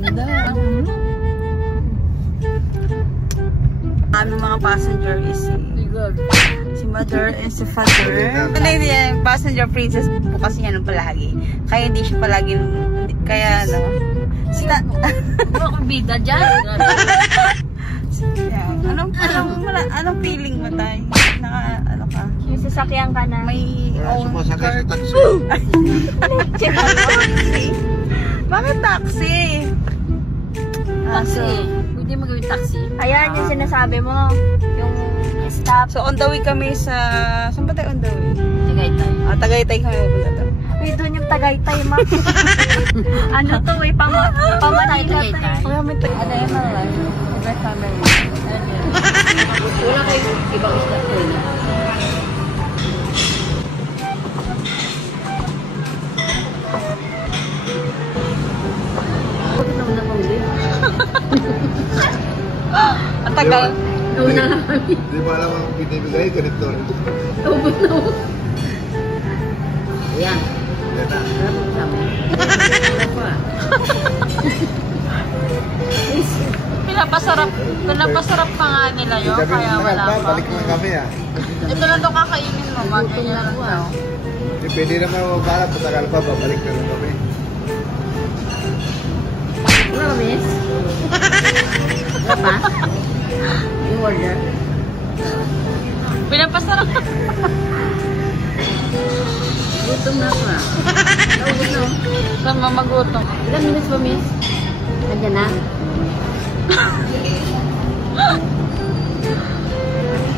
Ganda. Aming mga passenger is si Mother and si Father. Hindi yan, passenger princess po kasi yan palagi. Kaya hindi siya palagi, kaya ano. Sila. Bida dyan. Anong feeling mo tayo? Ano ka? Yung sasakyan ka na. May own car. Bakit taxi? Taxi. Hindi mo gawin taxi. Ayan yung sinasabi mo. Yung stop. So on the way kami sa... Saan ba tayo on the way? Tagaytay. Tagaytay kami pupunta doon. Uy, doon yung Tagaytay, ma. Ano to, eh, pamatay Tagaytay. Ano yung mga iba family? Wala kayo ibang isla ko na. Ang tagal. Nauna lang kami. Hindi mo alam ang pinibigay, ganito rin. Naubos na ako. Ayan. Yan na. Wala mo sabi. Pinapasarap pa nga nila yun, kaya wala pa. Balik na kami ah. Ito na ito kakainin mo, ganyan lang daw. Hindi pwede naman mabalap, patagal pa, babalik na lang kami. Wala, miss? Wala pa? Yung order? Pinapasarap. Gutom na ako ah. Naubos na ako. Saan mamagutom? Ilan minutes ba, miss? Nandiyan na?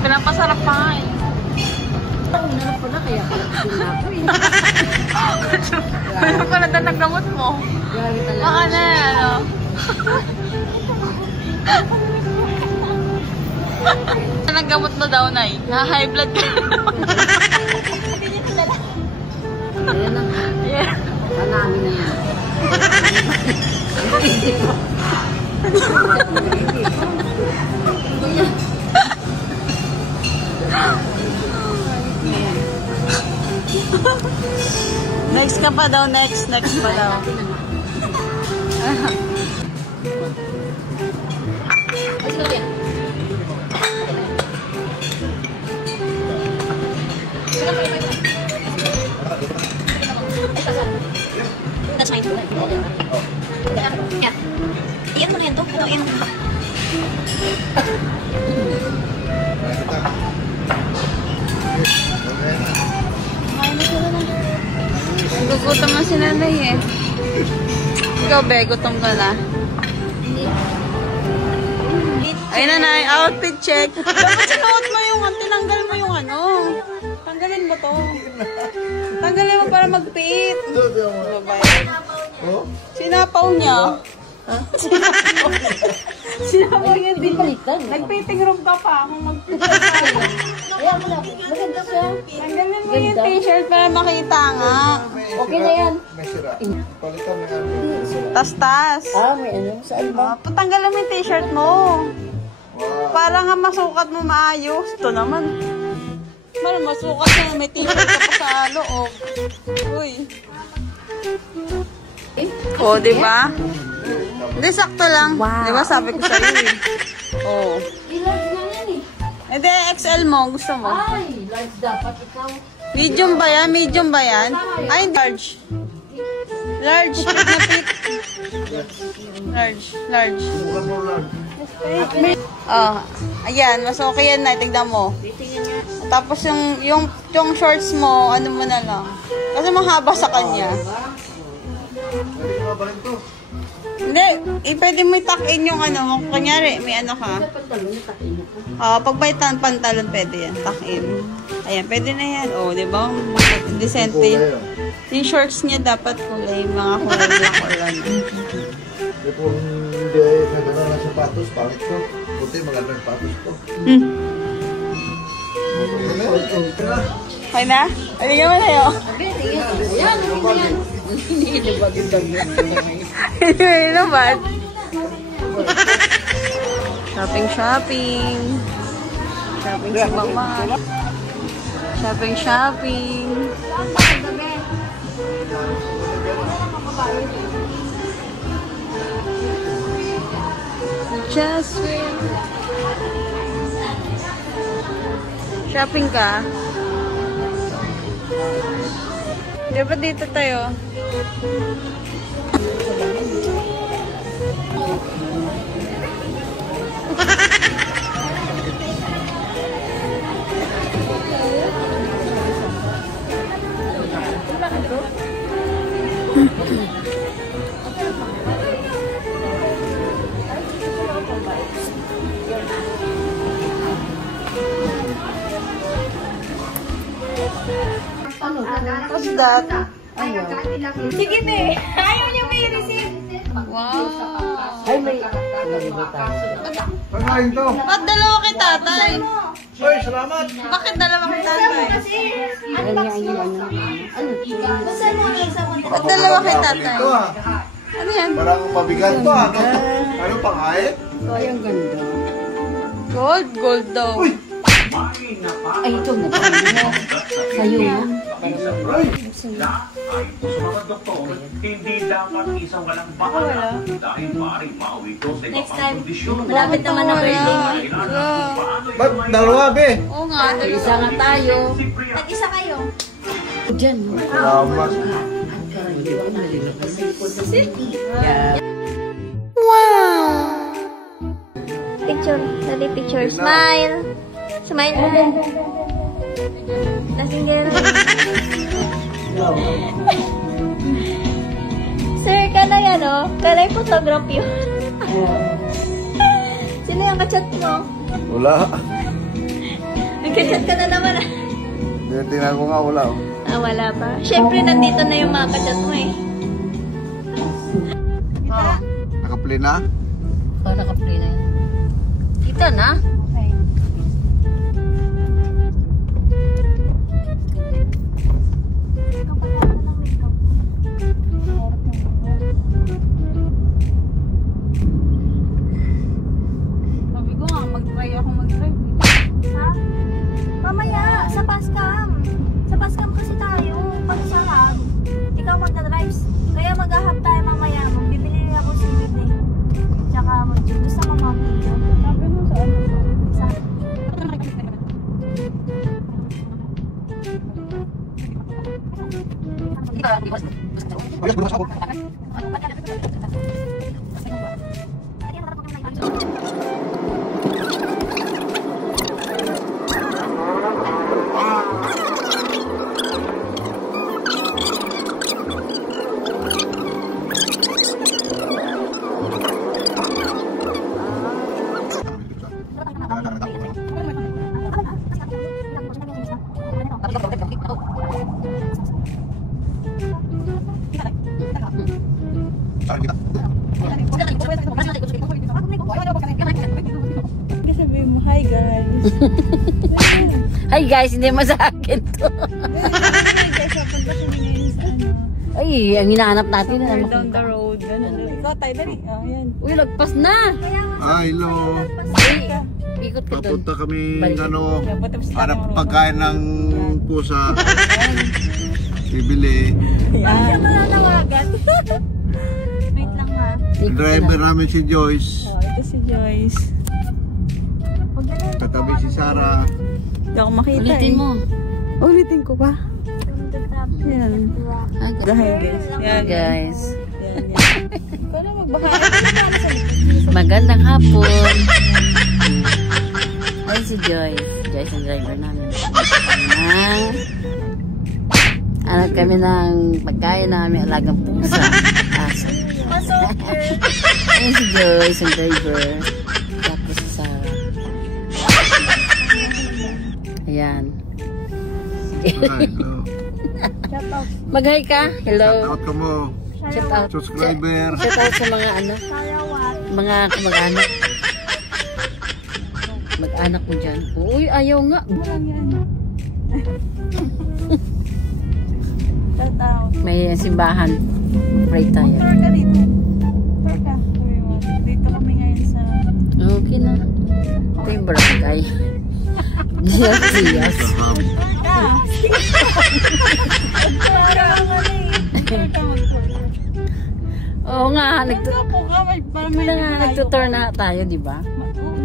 Pinapasarap pa nga eh. Hinarap ko na kaya kalaksin na ako eh. Ano pala na nagamot mo? Grabe talaga. Baka na ano. Nagamot mo daw, Nay. Na-high blood ka. Ayan lang. Yeah. Panami na yan. Next ka pa daw, next pa daw. That's fine. Yeah. Iyan mo na yan to. Ito, iyan mo. Gugutom na si Nanay eh. Ikaw, Be, gutom ka na. Ayun na, Nay, outfit check. Dapat sinuot mo yung, tinanggal mo yung ano. Tanggalin mo to. Tanggalin mo para mag-fit. Sinapaw niya. Sinapaw niya din. Nag-fitting room ka pa kung mag-fit. Ayan mo na. Maganda siya. Tanggalin mo yung t-shirt para makita nga. Okay na yan. May sira. Palitan na yan. Tas-tas. May ano? Saan ba? Patanggalin mo yung t-shirt mo. Para nga masukat mo maayos. Ito naman. Masukat na may t-shirt ka pa sa loob. Uy. Oh, diba? Hindi, sakto lang. Wow. Diba sabi ko sa'yo eh. Oh. I-large na yan eh. Hindi, XL mo. Gusto mo? Ay, large dapat ikaw. Medium ba yan? Medium ba yan? Ay, large. Large. Large. Oh, ayan. Mas okay yan na. Tignan mo. Tapos yung shorts mo, ano mo na lang. Kasi mahaba sa kanya. Hindi, pwede mo i-tuck-in yung ano. Kunyari, may ano ka. Pag may pantalon, pwede yan. Tuck-in. Ayan, pwede na yan. O, di ba? Decente. Yung shorts niya dapat kulay. Mga kulay na kulay. Kung hindi naganda ng sapatos, pangit ko. Buti magandang sapatos ko. Okay na? Aligyan mo na yun. Ayan, ayan. Hindi naman. Shopping. Shopping sa mama. Shopping. Just wait. Shopping ka? Di ba dito tayo? What's that? Sige, be. Ayaw niyo may receipt. Wow. Ay, may... Pagkain to. Ba't dalawa kay tatay? Oy, salamat. Bakit dalawa kay tatay? Ba't dalawa kay tatay? Ito ah. Ano yan? Parang mabigat to ah. Ano pangkain? Ay, ang ganda. Gold? Gold daw. Uy! Ay, ito na. Sa'yo na. Ay! Sumunod doktor, hindi dapat isang walang bakala dahil maaaring mauwi ito sa Next ibang time, kondisyon. malapit naman na Wala. Ba't dalawa be? Oo nga. Isa nga tayo. Tag-isa kayo. Diyan. Salamat. Picture. Dali picture. Smile. Smile na. Nasinggil. Sir, kanay ano? Kanay photograph yun. Sino yung kachat mo? Wala. Nagkachat ka na naman. Tingnan ko nga wala. Ah, wala pa. Siyempre, nandito na yung mga kachat mo eh. Naka-play na? Oh, naka-play na yun. Ito na. Okay. Sabi ko nga, mag-try ako mag-drive. Ha? Mamaya, sa Pascam. Sa Pascam kasi tayo. Pag sa hub, ikaw magka-drives. Kaya mag-hub tayo mamaya. Bibili ako CD. Tsaka mag-juice sa mga video. Sabi mo sa ano? Sa... Sabi mo, hi guys. Ay, guys, hindi mo sa akin to. Hi guys, papunta kami ngayon sa ano. Ay, ang hinahanap natin. Somewhere down the road. Ganun. Ikaw tayo, dali. Oh, yan. Uy, lagpas na. Ah, hello. Ay, ikot ka doon. Papunta kami Balik. ano, Yan, buti pa sa hanap tamang pagkain ng pusa. Bibili. Yan. Wait lang ha. Yung driver namin si Joyce. Oh, ito si Joyce. Katabi si Sarah. Hindi ako makita Ulitin mo. Ulitin ko ba? Yan. Dahil guys. Yan, Guys, Yan, yan. Ikaw na magbaka. magandang hapon. Ay, si Joyce. Joyce ang driver namin. Anak kami ng pagkain namin, alagang pusa. Aso. Ayun si Joyce ang driver. Tapos si Sarah. Ayan. Hello. Mag-hi ka. Hello. Out ka mo. Shout out. Subscriber. Shout out sa mga ano, mga kamag-anak. Mag-anak mo dyan. Uy, ayaw nga. Shout out. May simbahan. Pray tayo. Tour ka dito. Tour ka. Dito kami ngayon sa... Okay na. Ito yung barangay. Yes, yes. Tour ka. Tour ka. Tour ka. Oo Oo nga, Upo ka, para may nagtutour na tayo, di ba?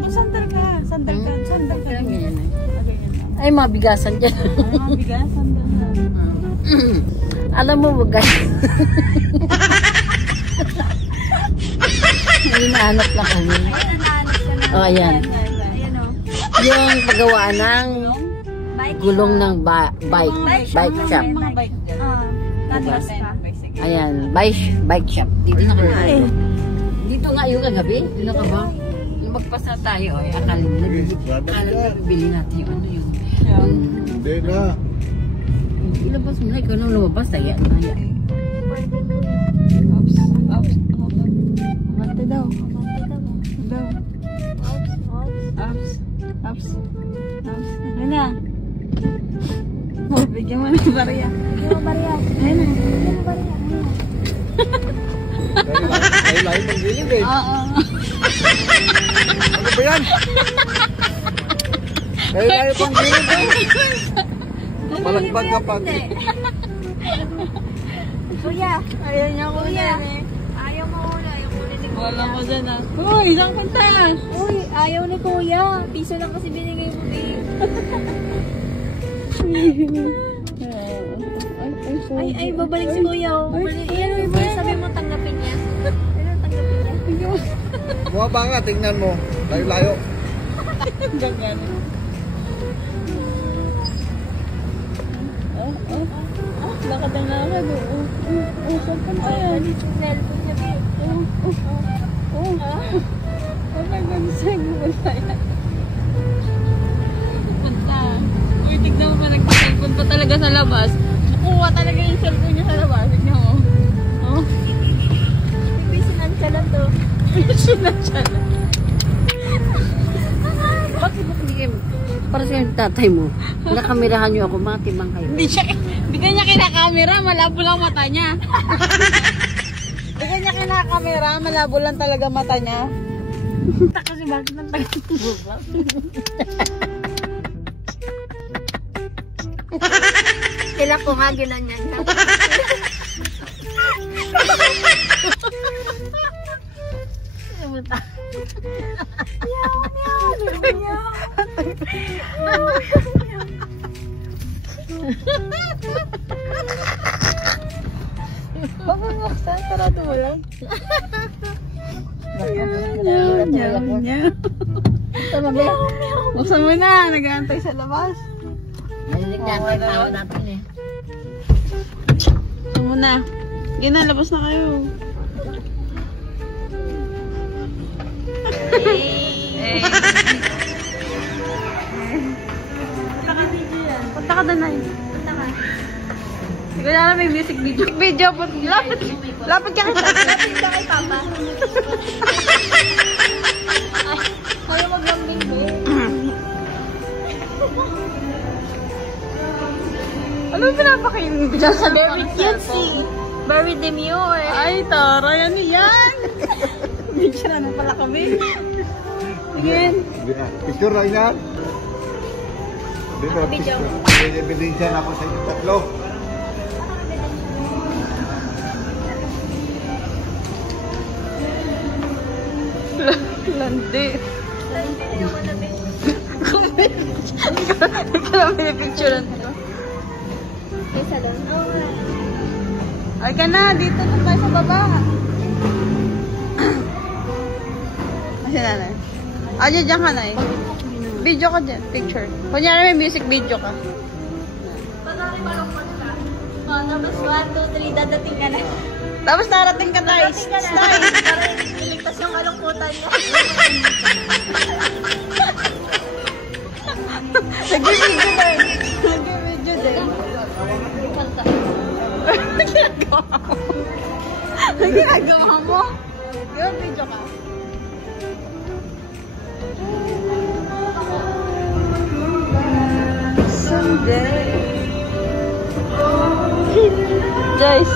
Sandal ka. Sandal ka. Sandal ka. Ganyan eh. Ay, mabigasan dyan. Ay, mabigas. Sandal ka. Alam mo ba guys? May nahanap lang kami. Ayun, nahanap siya na. Oh, ayan. Ayan o. Yung paggawa ng Bike. gulong ng bike shop. Mga bike dyan. Tatras ka. Ayan, bike shop. Dito na kayo. Dito nga yung kagabi. Dito ka ba? Yung magpasa tayo, ay akala mo bibili natin yung ano yung... Hindi na. Ilabas mo na, ikaw nang lumabas, ayan. Oops. Mante daw. Daw. Oops. Ano na? Bigyan mo ng bariya. Yung bariya. Ayun na. Yung bariya. Ay, layo pang gilid eh. Oo. Ano ba yan? Ay, layo pang gilid eh. Malagpag kapag. Kuya. Ayaw niya ko Kuya. na eh. Ayaw mo una. Ayaw kunin ni Kuya. Wala ko dyan ah. Uy, isang punta. Uy, ayaw ni Kuya. Piso lang kasi binigay mo, babe. Ay, babalik si Kuya. Oh. Sabi mo tanggapin niya. Ano tanggapin niya? Bumaba nga, tingnan mo. Layo-layo. Ganyan. Lakad ang lakad. Saan punta yan? Balik si cellphone niya, babe. Punta. Uy, tignan mo pa nagpa-cellphone pa talaga sa labas. Nakuha talaga yung cellphone niya sa labas. Tignan mo. Oh. Busy lang to. Sinasya na. Bakit mo hindi kayo, para sa yung tatay mo, nakamirahan niyo ako, mga timang kayo. Hindi ka niya kinakamera. Malabo lang mata niya. Hindi ka niya kinakamera. Malabo lang talaga mata niya. Kasi bakit nang tagal bubak? Kailan ko nga ginanyan ka. Bakit buksan? Sarado mo lang. Buksan mo na. Nag-aantay sa labas. Nalilig na ang tawa natin eh. Buksan mo na. Gina, labas na kayo. Punta ka doon na yun. Hindi ko na may music video. Lapit ka kay Papa. Ayaw maglambing, babe. Ano yung pinapakain mo? Very cutesy. Very demure. Ay, taray. Ano yan? Video na pala kami. Tingin. Picture lang yan. Video. Ebidensya na ako sa inyo tatlo. Landi. Hindi naman na, babe. Ikaw lang pinipicturean ko. Yung salon. Ay ka na, dito na tayo sa baba. Kasi nanay. Diyan ka na eh. Video ka dyan, picture. Kunyari may music video ka. Pagkari malungkot ka. Tapos 1, 2, 3, dadating ka na. Tapos narating ka tayo. Dadating ka na. Para iligtas yung kalungkutan niya. Nag-video din. Nag-video din. Ang ginagawa mo? Yung video ka. Someday. Guys.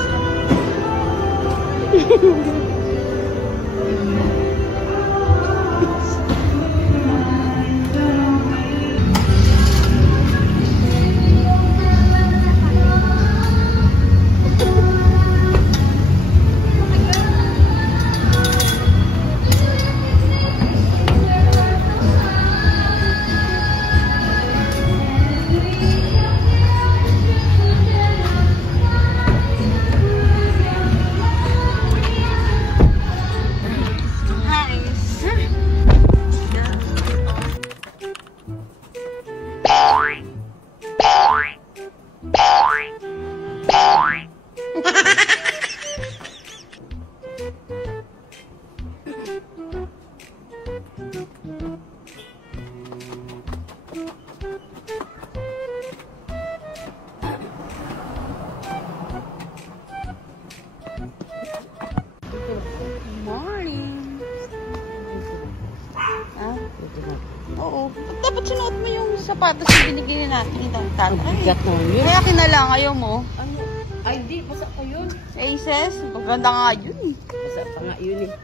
sapatos yung binigyan natin ng tatay. Bigat na yun. Kaya kinalang, ayaw mo. Ano? Ay, di. Basa ko yun. Aces, maganda nga yun eh. Basa pa nga yun eh.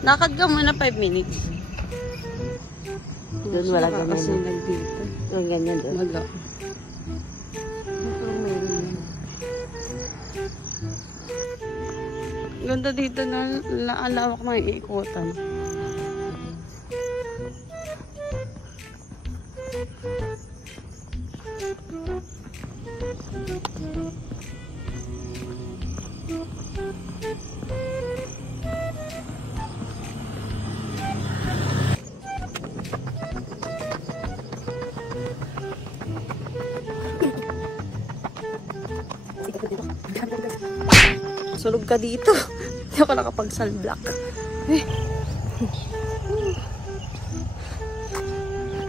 Lakad ka muna 5 minutes. Doon wala ganyan. Kasi nagdito. Walang ganyan doon. Wala. Ganda dito na alawak na iikutan. Sulog ka dito. Hindi ako nakapag-sunblock. Eh.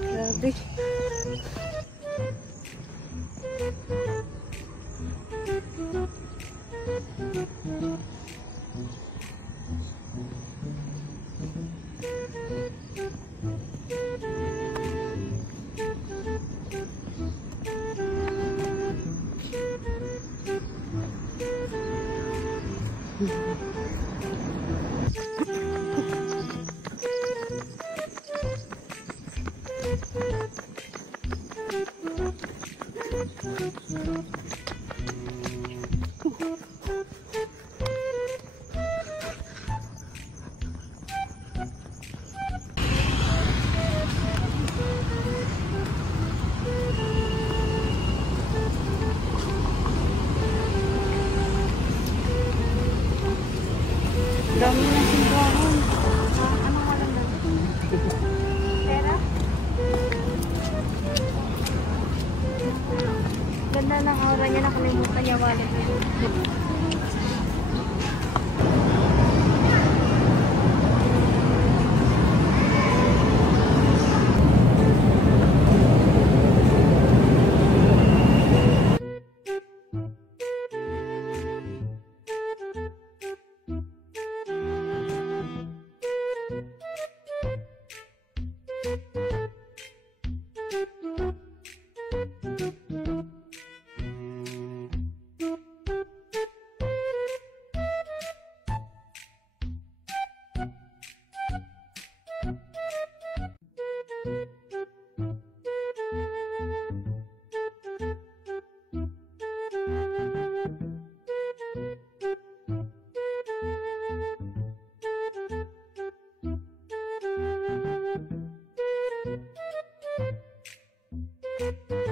Grabe. Dami na simbahan. Anong walang na? Pera? Ganda ng aura niya, nakalimutan niya wallet niya. Thank you.